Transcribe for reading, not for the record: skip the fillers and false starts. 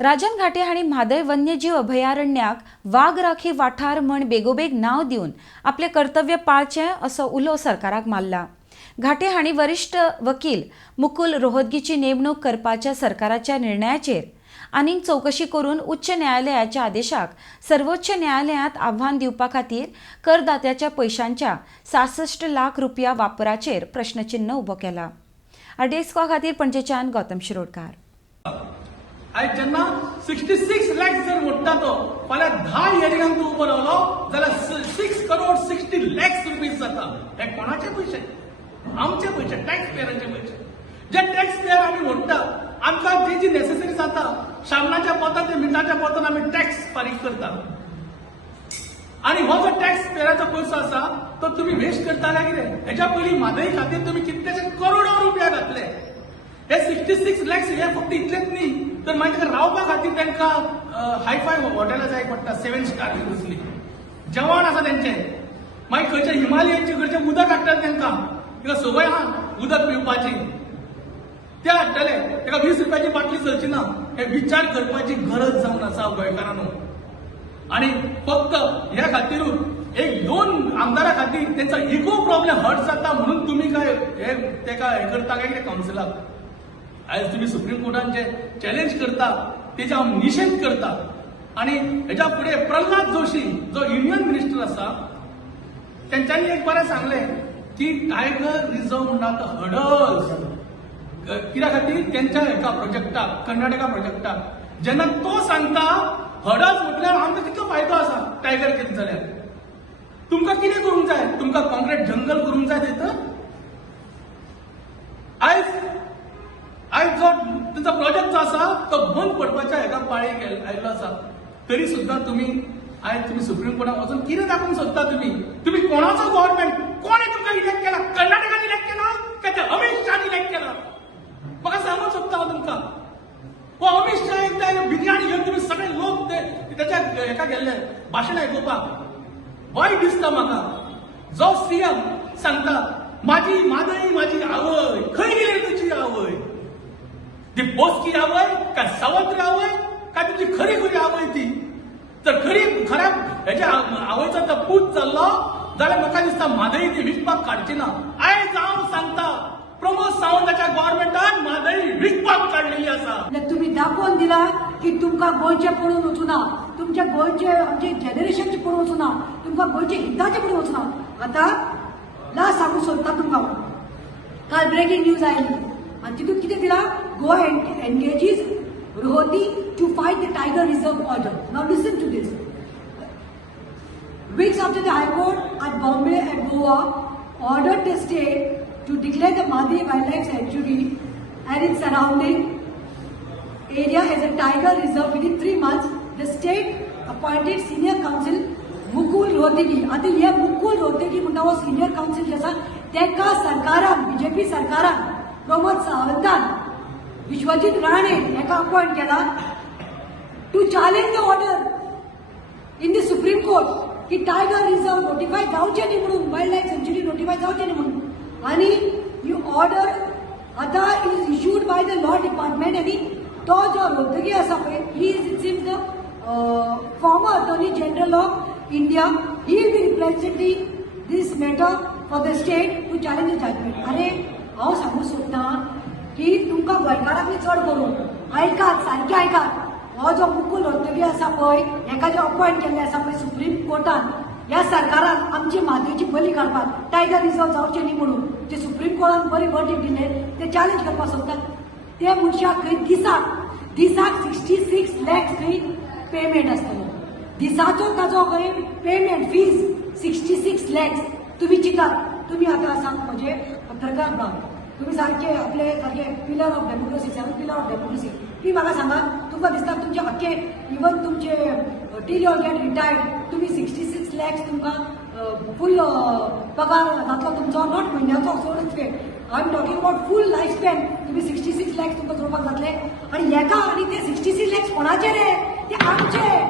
राजन घाटे हांणी म्हादय वन्यजीव अभयारण्याक वाघ राखी वाठार म्हण बेगोबेग नाव दिवन आपले कर्तव्य पाळचें असो उलो सरकाराक मारला। घाटे हांणी वरिष्ठ वकील मुकुल रोहतगीची नेमणूक करपाच्या सरकाराच्या निर्णयाचेर आनीक चौकशी करून उच्च न्यायालयाच्या आदेशाक सर्वोच्च न्यायालयांत आव्हान दिवपा खातीर करदात्याच्या पैशांच्या 66 लाख रुपया वापराचेर प्रश्नचिन्ह उबो केला। आरडीएक्स खातीर पणजेच्यान गौतम शिरोडकार। आज जेन्ना 66 लाख जर मोडटा तो फाल्यां 10 हियरिंगांक तूं उबो रावलो जाल्यार 6 करोड 60 लाख रुपीज जाता। हे कोणाचे पैसे? आमचे पैसे, टॅक्स पेयरांचे पैसे। जे टॅक्स पेयर आमी मोडटा, आमकां जी नेसेसरी जाता, शामणाच्या पोतान ते मिठाच्या पोतान आमी टॅक्स फारीक करता आणि हो जो टॅक्स पेयराचो पयसो आसा तो तुम्ही वेस्ट करता काय कितें? हेच्या पयलीं म्हादई खातीर तुम्ही कितलेशे करोडो रुपया घातले। हे 66 लाख हे फक्त इतलेच न्ही तर मागीर रावपा खातीर तांकां हायफाय हॉटेलां जाय पडटा, 7 स्टार कसली जेवण आसा तेंचे, मागीर खंयचे हिमालयनचे खंयचे उदक हाडटाले तांकां, तिका संवय आहा उदक पिवपाची, ते हाडटले ताका 20 रुपयाची बाटली चलची ना। हे विचार करपाची गरज जावन आसा गोंयकारांनो। आणि फक्त ह्या खातीरूच 1-2 आमदारां खातीर त्यांचा इगो प्रॉब्लेम हर्ट जाता म्हणून तुम्ही काय हे तेका हे करता काय कितें कावन्सिलाक? आज तुम्ही सुप्रीम कोर्टान जे चॅलेंज करता तेचा निषेध करता आणि हेच्या फुडें प्रल्हाद जोशी जो युनियन मिनिस्टर आसा त्यांच्यानी एक बरें सांगले की टायगर रिझर्व म्हणटा तो हडस कित्या खातीर त्यांच्या एका प्रोजेक्टाक, कर्नाटका प्रोजेक्टाक जेन्ना तो सांगता हडस म्हटल्यार आमकां कितलो फायदो आसा टायगर केली जाल्यार? तुमकां कितें करूंक जाय? तुमकां कॉन्क्रीट जंगल करूंक जाय थंय? आज जो तुमचा प्रोजेक्ट जो आसा तो बंद पडपाच्या हेका पाळयेक आयिल्लो आसा, तरी सुद्दां तुम्ही सुप्रीम कोर्टाक वचून कितें दाखोवंक सोदता? तुम्ही कोणाचो गव्हर्नमेंट? कोणी तुमकां इलेक्ट केला? कर्नाटकान इलेक्ट केला काय ते अमित शाहान इलेक्ट केला? म्हाका सांगूंक सोदता हांव तुमकां। हो अमित शाह एकदा बिर्याणी घेवन तुम्ही सगळे लोक त्याच्या हेका गेल्ले भाशण आयकुपाक। वायट दिसता म्हाका जो सीएम सांगता माझी मादई माझी आवय, खंय गेली तुजी आवय? ती पोस्की आवय काय सावत्र आवय काय तुमची खरी खरी आवय ती? तर खऱ्या ह्याच्या आवयचा तर पूत चाललो जाल्यार म्हाका दिसता म्हादई ती विकपाक काडची ना। आयज हांव सांगता प्रमोद सावंताच्या गव्हर्नमेंटान म्हादई विकपाक काडलेली आसा। तुम्ही दाखवून दिला की तुमकां गोंयचे पडून वचूना, तुमच्या गोंयचे आमचे जनरेशनचे पडून वचूना, तुमकां गोंयचे हिताचे पडून वचूना। आता लास्ट सांगूंक सोदता तुमकां, काल ब्रेकिंग न्यूज आयली आणि तितून कितें दिला? Goa engages Rohatgi to fight the tiger reserve order. Now listen to this. Weeks after the High Court at Bombay and Goa ordered the state to declare the Madhi Wildlife Sanctuary and its surrounding area as a tiger reserve within 3 months, the state appointed senior counsel Mukul Rohtegi. आता हे मुकुल रोहतगी म्हणटा हो senior council जे आसा तेका सरकारान, BJP सरकारान प्रमोद सावंतान विश्वजीत राणे हेका अपॉइंट केला to challenge the order in the supreme court की टायगर रिझर्व नोटिफाय जावचे न्ही म्हणून, वायल्ड लायफ सेंच्युरी नोटिफाय जावचे न्ही म्हणून। आणि ही ऑर्डर आता is issued by the law department आणि तो जो रोहतगी आसा पळय he is it seems the former attorney general of India. He will be representing this matter for the state to challenge the judgment. अरे हांव सांगूंक सोदता की तुमकां गोंयकारांनी चड करून आयकात, सारकें आयकात। हो जो मुकुल रोहतगी आसा पळय हेका जे अपॉइंट केल्ले आसा पळय सुप्रीम कोर्टान, ह्या सरकारान आमची मादयेची बली काडपाक टायगर रिझर्व जावचे न्ही म्हणून जे सुप्रीम कोर्टान बरी वर्डिक्ट दिले ते चॅलेंज करपाक सोदतात। ते मनशाक खंय दिसाक 66 लाख खंय पेमेंट आसतलो, दिसाचो ताजो खंय पेमेंट फीज 66 लाख। तुम्ही चिंतात, तुम्ही आता सांग म्हणजे पत्रकार भाव, तुम्ही सारखे आपले सारखे pillar of democracy, 7 pillar of democracy. तुम्ही म्हाका सांगा, तुमकां दिसता तुमचे अख्खे इवन तुमचे टील यू गेट रिटायर्ड तुम्ही 66 लाख तुमकां फुल पगार जातलो तुमचो, नॉट म्हयन्याचो सोडून I am talking about full life span. तुम्ही 66 लाख तुमकां जोडपाक जातले आणि हेका आणि ते 66 लाख कोणाचे रे? ते आमचे।